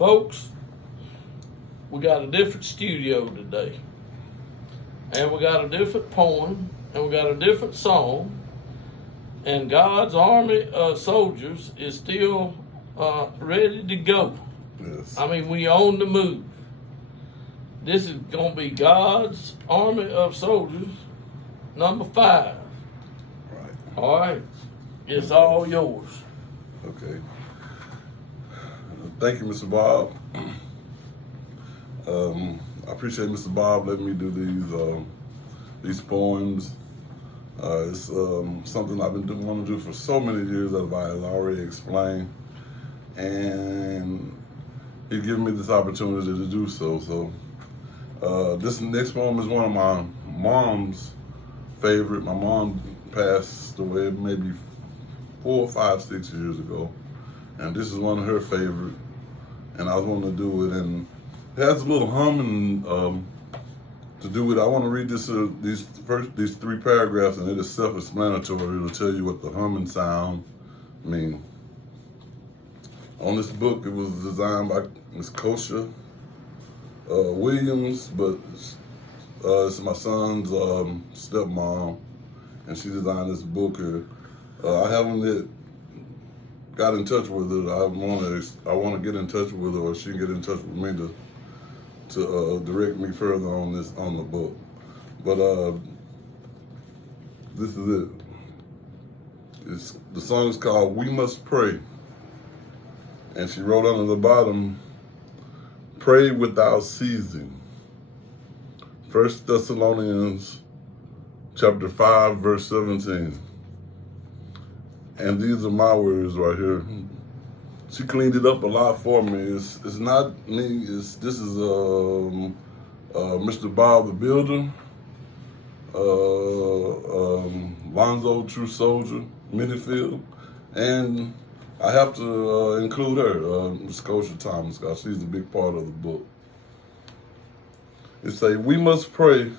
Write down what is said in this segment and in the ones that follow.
Folks, we got a different studio today. And we got a different poem, and we got a different song. And God's army of soldiers is still ready to go. Yes. I mean, we on the move. This is going to be God's army of soldiers, number 5. Right. All right. It's all yours. Okay. Thank you, Mr. Bob. I appreciate Mr. Bob letting me do these poems. It's something I've been wanting to do for so many years, as I had already explained, and he given me this opportunity to do so. So this next poem is one of my mom's favorite. My mom passed away maybe 4, 5, 6 years ago, and this is one of her favorite. And I was wanting to do it, and it has a little humming to do with it. I want to read these 3 paragraphs, and it is self-explanatory. It'll tell you what the humming sound mean. On this book, it was designed by Miss Kosha Williams, but it's my son's stepmom, and she designed this book here. I haven't yet got in touch with her. I want to get in touch with her, or she can get in touch with me to direct me further on the book. But this is it. The song is called "We Must Pray," and she wrote on the bottom, "Pray without ceasing." 1 Thessalonians chapter 5, verse 17. And these are my words right here. She cleaned it up a lot for me. It's not me. This is Mr. Bob the Builder, Lonzo True Soldier, Minifield, and I have to include her, Miss Kosha Thomas, because she's a big part of the book. It say, "We must pray."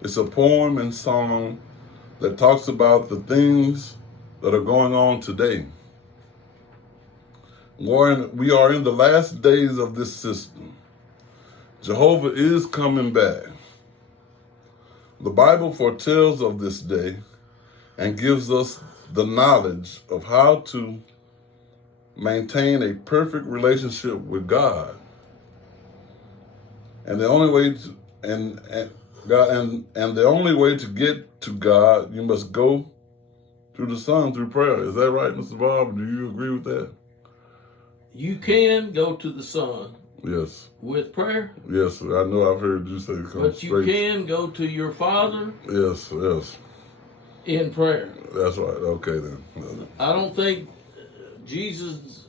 It's a poem and song that talks about the things that are going on today. We are in the last days of this system. Jehovah is coming back. The Bible foretells of this day and gives us the knowledge of how to maintain a perfect relationship with God. And the only way to the only way to get to God, you must go through the Son, through prayer. Is that right, Mr. Bob? Do you agree with that? You can go to the Son. Yes. With prayer. Yes, I know I've heard you say come but straight. You can go to your Father. Yes, yes. In prayer. That's right. Okay then. I don't think Jesus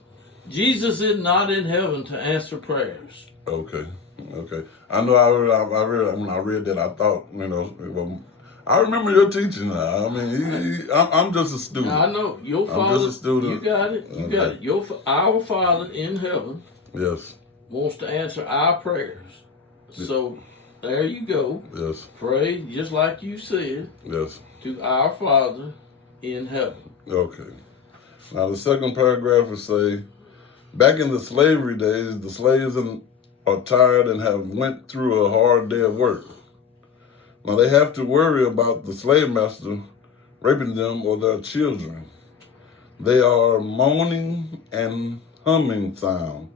is not in heaven to answer prayers. Okay. I know when I read that, I thought, well, I remember your teaching now. I mean, I'm just a student. Now, I know your Father. I'm just a student. You got it. You got it. Our Father in heaven. Yes. Wants to answer our prayers. So there you go. Yes. Pray just like you said. Yes. To our Father in heaven. Okay. Now the second paragraph will say, back in the slavery days, the slaves are tired and have went through a hard day of work. Now they have to worry about the slave master raping them or their children. They are moaning and humming sound.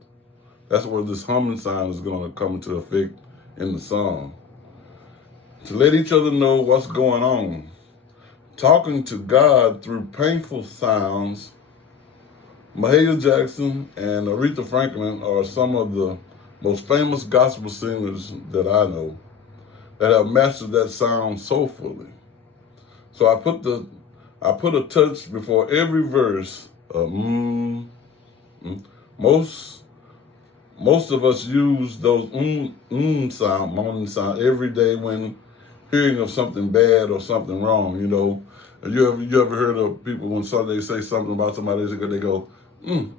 That's where this humming sound is going to come into effect in the song. To let each other know what's going on. Talking to God through painful sounds. Mahalia Jackson and Aretha Franklin are some of the most famous gospel singers that I know that have mastered that sound soulfully. So I put a touch before every verse. Most of us use those sound, moaning sound every day when hearing of something bad or something wrong. You ever heard of people when they say something about somebody, they go, You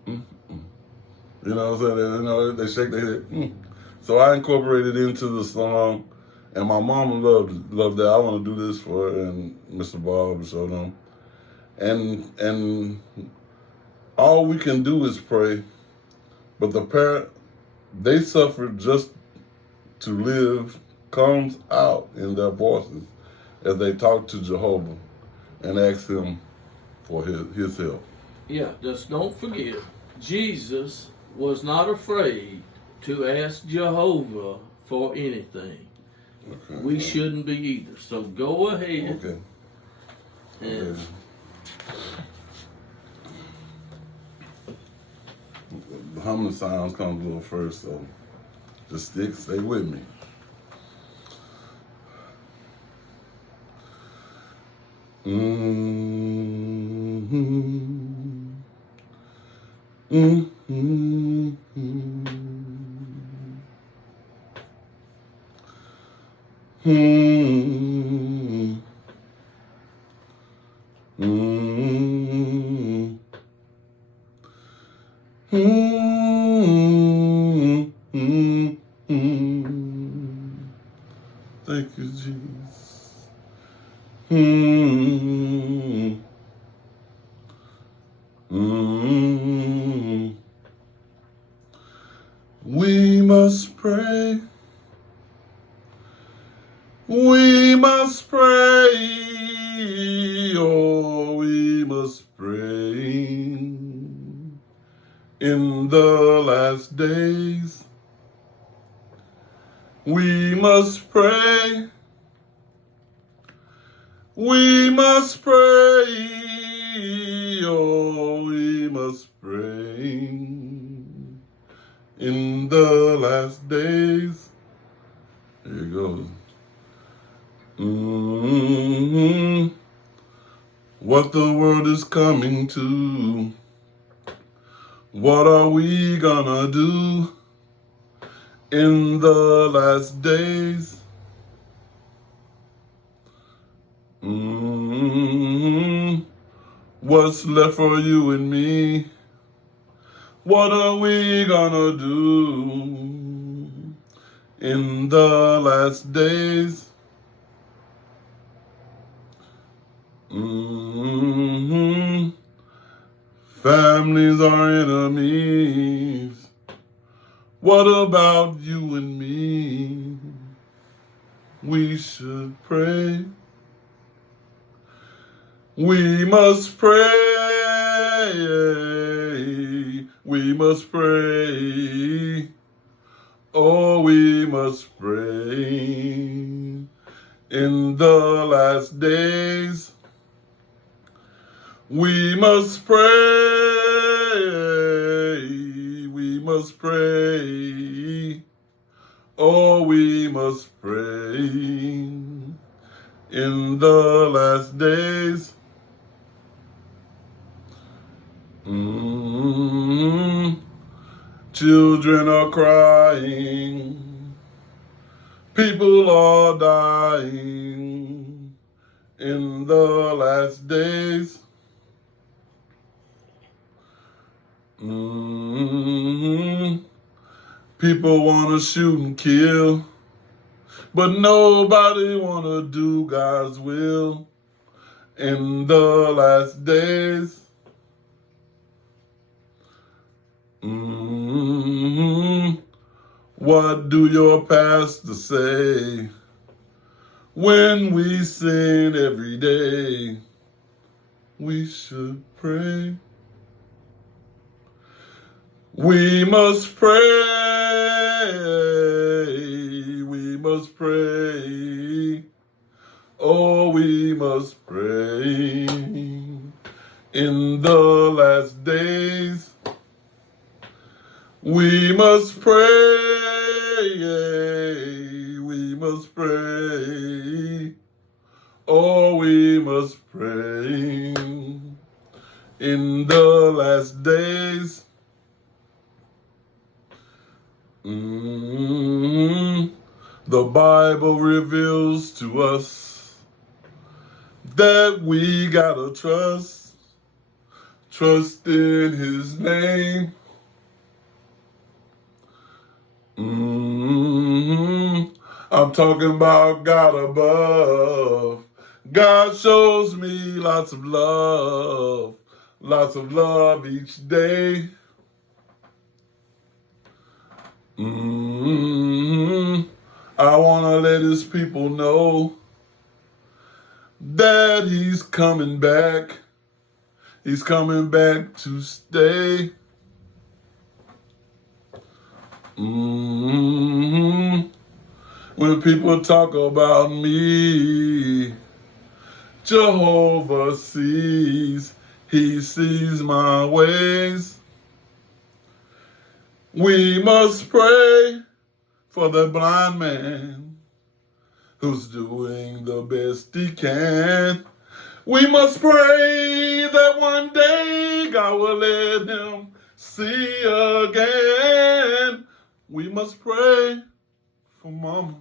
know what I'm saying? They shake their head. So I incorporated into the song, and my mama loved that. I want to do this for her and Mr. Bob and show them. And all we can do is pray, but the they suffered just to live comes out in their voices as they talk to Jehovah and ask him for his help. Yeah, just don't forget, Jesus was not afraid to ask Jehovah for anything. Okay. We shouldn't be either. So go ahead. Okay. And The humming sounds comes a little first, so just stay with me. Thank you, Jesus. We must pray. We must pray. Oh, we must pray. In the last days, we must pray. We must pray. Oh, we must pray. In the last days, here it goes. What the world is coming to. What are we gonna do in the last days? What's left for you and me? What are we gonna do in the last days? Families are enemies. What about you and me? We should pray. We must pray. We must pray. Oh, we must pray. In the last days, we must pray. We must pray. Oh, we must pray. In the last days, children are crying. People are dying. In the last days, people want to shoot and kill, but nobody want to do God's will. In the last days, what do your pastor say? When we sin every day, we should pray. We must pray. We must pray. Oh, we must pray. In the last days, we must pray. We must pray. Oh, we must pray. In the last days, the Bible reveals to us that we gotta trust in His name. I'm talking about God above. God shows me lots of love each day. I want to let his people know that he's coming back. He's coming back to stay. When people talk about me, Jehovah sees. He sees my ways. We must pray for the blind man who's doing the best he can. We must pray that one day God will let him see again. We must pray for mama.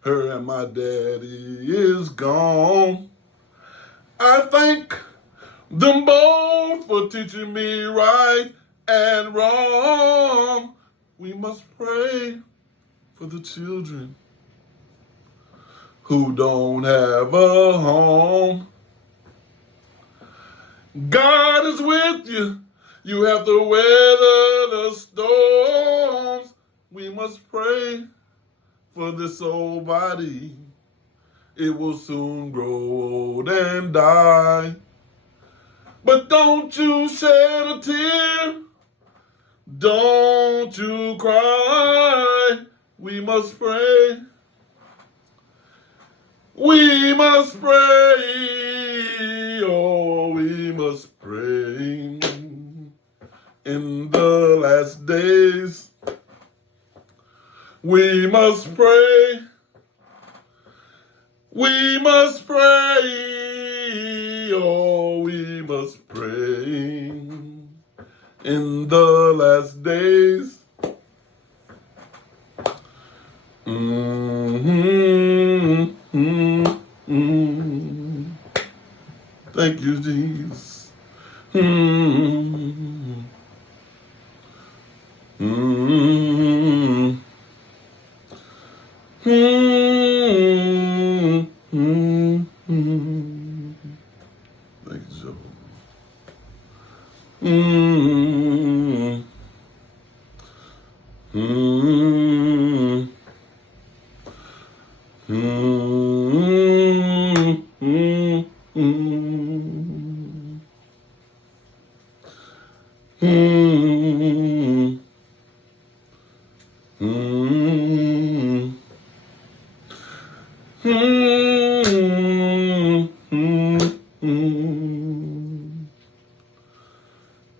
Her and my daddy is gone. I thank them both for teaching me right and wrong. We must pray for the children who don't have a home. God is with you. You have to weather the storms. We must pray for this old body. It will soon grow old and die. But don't you shed a tear. Don't you cry. We must pray. We must pray. Oh, we must pray. In the last days, we must pray. We must pray. Oh, we must pray. In the last days. Thank you, Jesus. Thank you, Jehovah.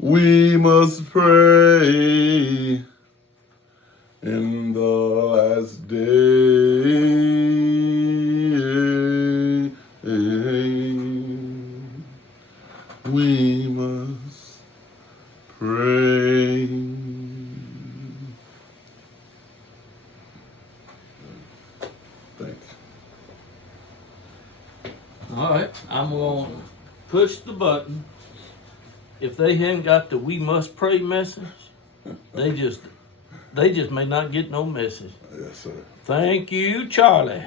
We must pray in the last day. We must pray. Thank you. All right, I'm going to push the button. If they haven't got the "we must pray" message, they just may not get no message. Yes, sir. Thank you, Charlie.